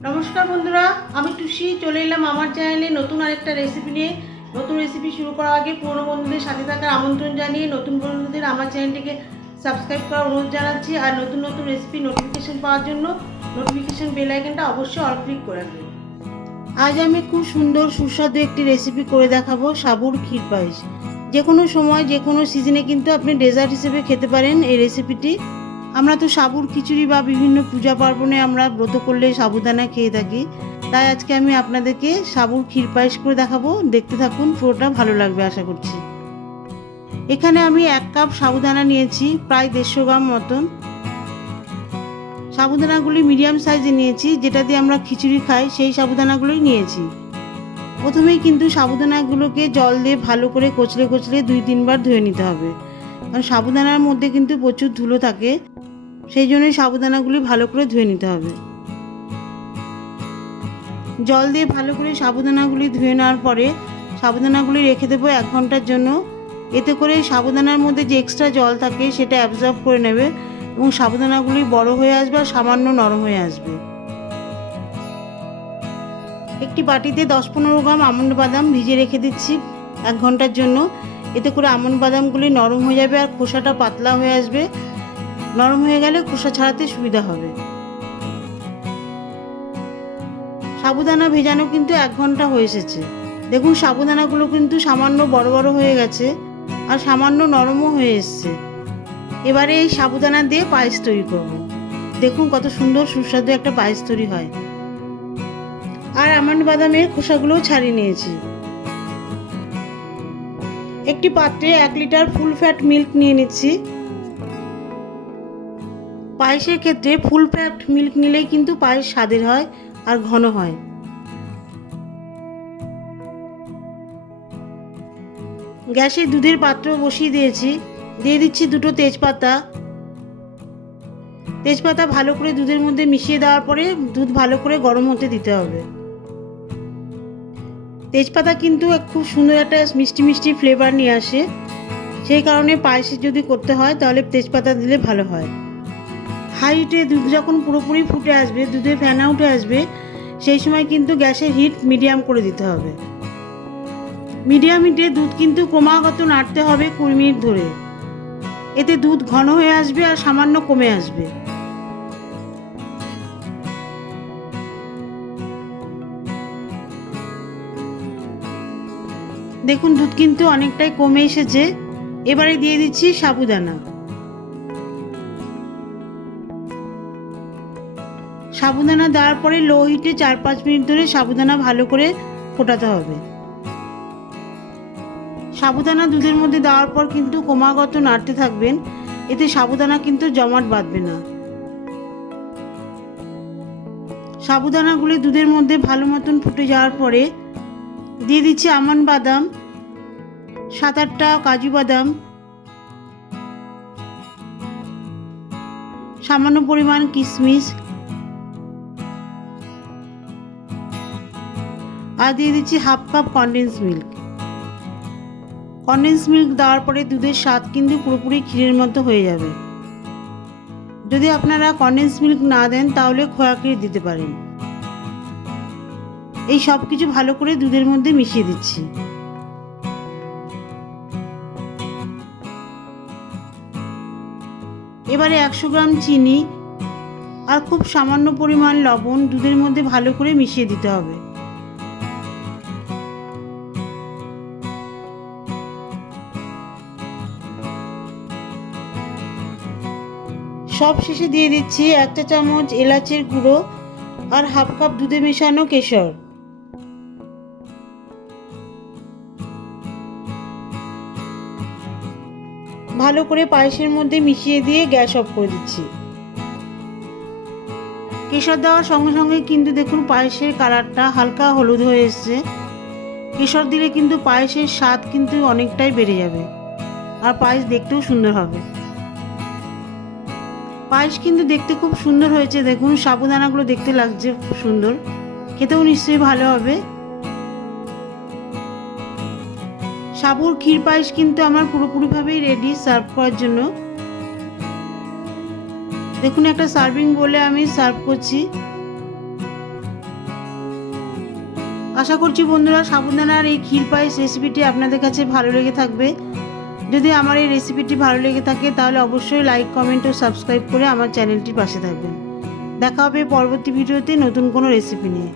নমস্কার বন্ধুরা, আমি টুসি চলে এলাম আমার চ্যানেলে নতুন আরেকটা রেসিপি নিয়ে। নতুন রেসিপি শুরু করার আগে পুরনো বন্ধুদের সাথে থাকার আমন্ত্রণ জানিয়ে নতুন বন্ধুদের আমার চ্যানেলটিকে সাবস্ক্রাইব করার অনুরোধ জানাচ্ছি। আর নতুন নতুন রেসিপি নোটিফিকেশন পাওয়ার জন্য নোটিফিকেশন বেল আইকনটা অবশ্যই অল ক্লিক করে রাখবেন। আজ আমি খুব সুন্দর সুস্বাদু একটি রেসিপি করে দেখাবো, সাবুর ক্ষীর পায়েস। যে কোনো সময় যে কোনো সিজনে কিন্তু আপনি ডেজার্ট হিসেবে খেতে পারেন এই রেসিপিটি। আমরা তো সাবুর খিচুড়ি বা বিভিন্ন পূজা পার্বণে আমরা ব্রত করলে সাবুদানা খেয়ে থাকি, তাই আজকে আমি আপনাদেরকে সাবুর ক্ষীর পায়েস করে দেখাবো। দেখতে থাকুন, পুরোটা ভালো লাগবে আশা করছি। এখানে আমি 1 কাপ সাবুদানা নিয়েছি, প্রায় 150 গ্রাম মতন। সাবুদানাগুলি মিডিয়াম সাইজে নিয়েছি, যেটা দিয়ে আমরা খিচুড়ি খাই সেই সাবুদানাগুলোই নিয়েছি। প্রথমেই কিন্তু সাবুদানাগুলোকে জল দিয়ে ভালো করে কচলে কচলে 2-3 বার ধুয়ে নিতে হবে, কারণ সাবুদানার মধ্যে কিন্তু প্রচুর ধুলো থাকে, সেই জন্যই সাবুদানাগুলি ভালো করে ধুয়ে নিতে হবে। জল দিয়ে ভালো করে সাবুদানাগুলি ধুয়ে নেওয়ার পরে সাবুদানাগুলি রেখে দেবো 1 ঘন্টার জন্য। এতে করে সাবুদানার মধ্যে যে এক্সট্রা জল থাকে সেটা অ্যাবজর্ব করে নেবে এবং সাবুদানাগুলি বড় হয়ে আসবে আর সামান্য নরম হয়ে আসবে। একটি বাটিতে 10-15 গ্রাম আমন্ড বাদাম ভিজে রেখে দিচ্ছি 1 ঘন্টার জন্য। এতে করে আমন্ড বাদামগুলি নরম হয়ে যাবে আর খোসাটা পাতলা হয়ে আসবে। নরম হয়ে গেলে খোসা ছাড়াতে সুবিধা হবে। সাবুদানা ভেজানো কিন্তু 1 ঘন্টা হয়ে এসেছে। দেখুন সাবুদানাগুলো কিন্তু সামান্য বড় বড় হয়ে গেছে আর সামান্য নরমও হয়ে এসছে। এবারে এই সাবুদানা দিয়ে পায়েস তৈরি করব। দেখুন কত সুন্দর সুস্বাদু একটা পায়েস তৈরি হয়। আর আমন্ড বাদামের খোসাগুলোও ছাড়িয়ে নিয়েছি। একটি পাত্রে 1 লিটার ফুল ফ্যাট মিল্ক নিয়ে নিচ্ছি। পায়েসের ক্ষেত্রে ফুল ফ্যাট মিল্ক নিলেই কিন্তু পায়েস স্বাদের হয় আর ঘন হয়। গ্যাসে দুধের পাত্র বসিয়ে দিয়েছি। দিয়ে দিচ্ছি 2টো তেজপাতা। তেজপাতা ভালো করে দুধের মধ্যে মিশিয়ে দেওয়ার পরে দুধ ভালো করে গরম হতে দিতে হবে। তেজপাতা কিন্তু খুব সুন্দর একটা মিষ্টি মিষ্টি ফ্লেভার নিয়ে আসে, সেই কারণে পায়েসে যদি করতে হয় তাহলে তেজপাতা দিলে ভালো হয়। হাই হিটে দুধ যখন পুরোপুরি ফুটে আসবে, দুধে ফেনা উঠে আসবে, সেই সময় কিন্তু গ্যাসের হিট মিডিয়াম করে দিতে হবে। মিডিয়াম হিটে দুধ কিন্তু ক্রমাগত নাড়তে হবে 20 মিনিট ধরে। এতে দুধ ঘন হয়ে আসবে আর সামান্য কমে আসবে। দেখুন দুধ কিন্তু অনেকটাই কমে এসেছে। এবারে দিয়ে দিচ্ছি সাবুদানা। সাবুদানা দেওয়ার পরে লো হিটে 4-5 মিনিট ধরে সাবুদানা ভালো করে ফোটাতে হবে। সাবুদানা দুধের মধ্যে দেওয়ার পর কিন্তু ক্রমাগত নাড়তে থাকবেন, এতে সাবুদানা কিন্তু জমাট বাঁধবে না। সাবুদানাগুলি দুধের মধ্যে ভালো মতন ফুটে যাওয়ার পরে দিয়ে দিচ্ছি আমন্ড বাদাম, 7-8টা কাজু বাদাম, সামান্য পরিমাণ কিশমিশ আর দিয়ে দিচ্ছি 1/2 cup condensed milk. Condensed milk দেওয়ার পরে দুধের স্বাদ কিন্তু পুরোপুরি ক্ষীরের মতো হয়ে যাবে। যদি আপনারা কনডেন্স মিল্ক না দেন তাহলে খোয়া ক্ষীর দিতে পারেন। এই সব কিছু ভালো করে দুধের মধ্যে মিশিয়ে দিচ্ছি। এবারে 100 গ্রাম চিনি আর খুব সামান্য পরিমাণ লবণ দুধের মধ্যে ভালো করে মিশিয়ে দিতে হবে। সব শেষে দিয়ে দিচ্ছি 1 চা চামচ এলাচের গুঁড়ো আর 1/2 কাপ দুধে মেশানো কেশর। ভালো করে পায়েসের মধ্যে মিশিয়ে দিয়ে গ্যাস অফ করে দিচ্ছি। কেশর দেওয়ার সঙ্গে সঙ্গে কিন্তু দেখুন পায়েসের কালারটা হালকা হলুদ হয়ে এসছে। কেশর দিলে কিন্তু পায়েসের স্বাদ কিন্তু অনেকটাই বেড়ে যাবে আর পায়েস দেখতেও সুন্দর হবে। পায়েস কিন্তু দেখতে খুব সুন্দর হয়েছে। দেখুন সাবুদানাগুলো দেখতে লাগছে খুব সুন্দর, খেতেও নিশ্চয়ই ভালো হবে। সাবুর ক্ষীর পায়েস কিন্তু আমার পুরোপুরিভাবেই রেডি সার্ভ করার জন্য। দেখুন একটা সার্ভিং বলে আমি সার্ভ করছি। আশা করছি বন্ধুরা সাবুদানার এই ক্ষীর পায়েস রেসিপিটি আপনাদের কাছে ভালো লেগে থাকবে। যদি আমার এই রেসিপিটি ভালো লেগে থাকে তাহলে অবশ্যই লাইক, কমেন্ট ও সাবস্ক্রাইব করে আমার চ্যানেলটির পাশে থাকবেন। দেখা হবে পরবর্তী ভিডিওতে নতুন কোনো রেসিপি নিয়ে।